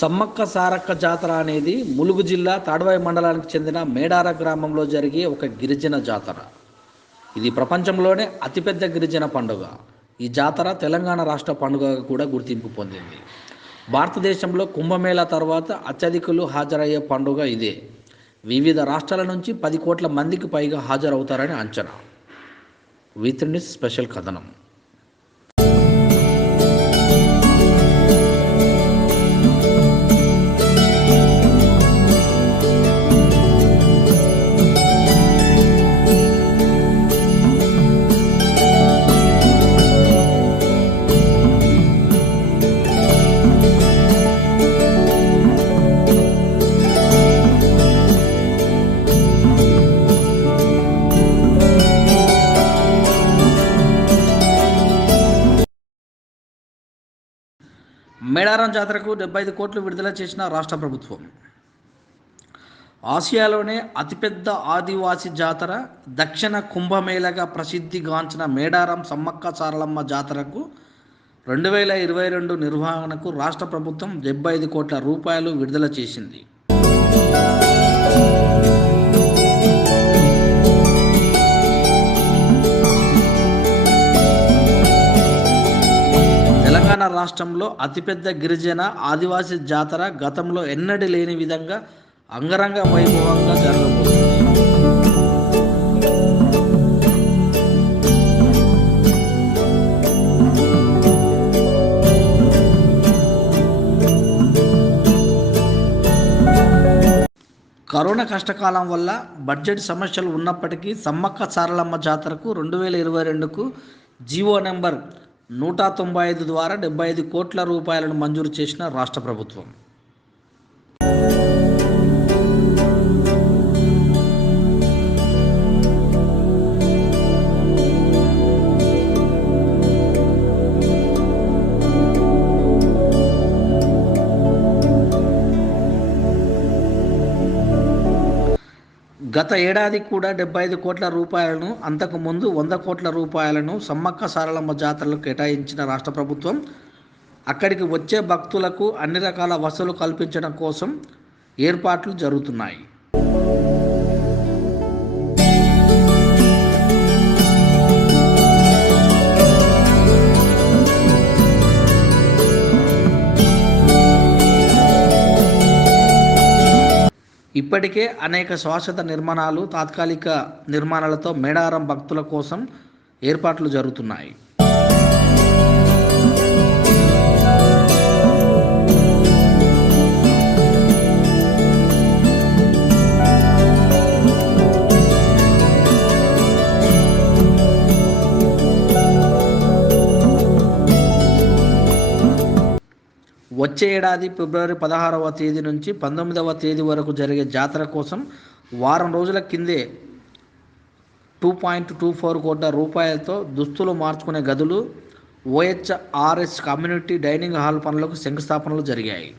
సమ్మక్క సారక్క జాతర అనేది ములుగు జిల్లా తాడ్వాయి మండలానికి చెందిన మేడార గ్రామంలో జరిగే ఒక గిరిజన జాతర. ఇది ప్రపంచంలోనే అతిపెద్ద గిరిజన పండుగ. ఈ జాతర తెలంగాణ రాష్ట్ర పండుగగా కూడా గుర్తింపు పొందింది. భారతదేశంలో కుంభమేళా తర్వాత అత్యధికులు హాజరయ్యే పండుగ ఇదే. వివిధ రాష్ట్రాల నుంచి 10 కోట్ల మందికి పైగా హాజరవుతారని అంచనా. V3 న్యూస్ స్పెషల్ కథనం. మేడారం జాతరకు 75 కోట్లు విడుదల చేసిన రాష్ట్ర ప్రభుత్వం. ఆసియాలోనే అతిపెద్ద ఆదివాసీ జాతర, దక్షిణ కుంభమేళగా ప్రసిద్ధిగాంచిన మేడారం సమ్మక్క సారలమ్మ జాతరకు 2022 నిర్వహణకు రాష్ట్ర ప్రభుత్వం 75 కోట్ల రూపాయలు విడుదల చేసింది. తెలంగాణ రాష్ట్రంలో అతిపెద్ద గిరిజన ఆదివాసీ జాతర గతంలో ఎన్నడూ లేని విధంగా అంగరంగ వైభవంగా జరగబోతుంది. కరోనా కష్టకాలం వల్ల బడ్జెట్ సమస్యలు ఉన్నప్పటికీ సమ్మక్క సారలమ్మ జాతరకు 2022కు జీవో నెంబర్ 195 ద్వారా 75 కోట్ల రూపాయలను మంజూరు చేసిన రాష్ట్ర ప్రభుత్వం. గత ఏడాది కూడా 75 కోట్ల రూపాయలను, అంతకుముందు 100 కోట్ల రూపాయలను సమ్మక్క సారలమ్మ జాతరలకు కేటాయించిన రాష్ట్ర ప్రభుత్వం అక్కడికి వచ్చే భక్తులకు అన్ని రకాల వసతులు కల్పించడం కోసం ఏర్పాట్లు జరుగుతున్నాయి. ఇప్పటికే అనేక శాశ్వత నిర్మాణాలు, తాత్కాలిక నిర్మాణాలతో మేడారం భక్తుల కోసం ఏర్పాట్లు జరుగుతున్నాయి. వచ్చే ఏడాది ఫిబ్రవరి 16వ తేదీ నుంచి 19వ తేదీ వరకు జరిగే జాతర కోసం వారం రోజుల కిందే 2.24 కోట్ల రూపాయలతో దుస్తులు మార్చుకునే గదులు, OHRS కమ్యూనిటీ డైనింగ్ హాల్ పనులకు శంకుస్థాపనలు జరిగాయి.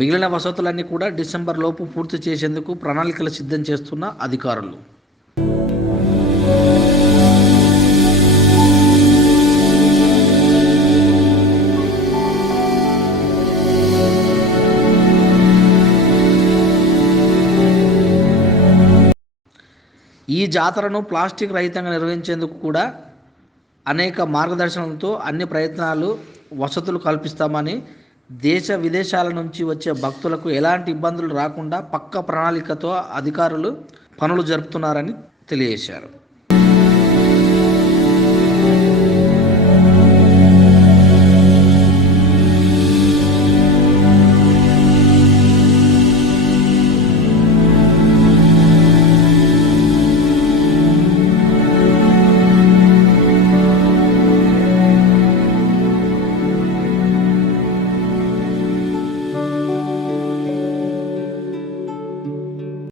మిగిలిన వసతులన్నీ కూడా డిసెంబర్ లోపు పూర్తి చేసేందుకు ప్రణాళికలు సిద్ధం చేస్తున్న అధికారులు. ఈ జాతరను ప్లాస్టిక్ రహితంగా నిర్వహించేందుకు కూడా అనేక మార్గదర్శనాలతో అన్ని ప్రయత్నాలు, వసతులు కల్పిస్తామని, దేశ విదేశాల నుంచి వచ్చే భక్తులకు ఎలాంటి ఇబ్బందులు రాకుండా పక్కా ప్రణాళికతో అధికారులు పనులు జరుపుతున్నారని తెలియజేశారు.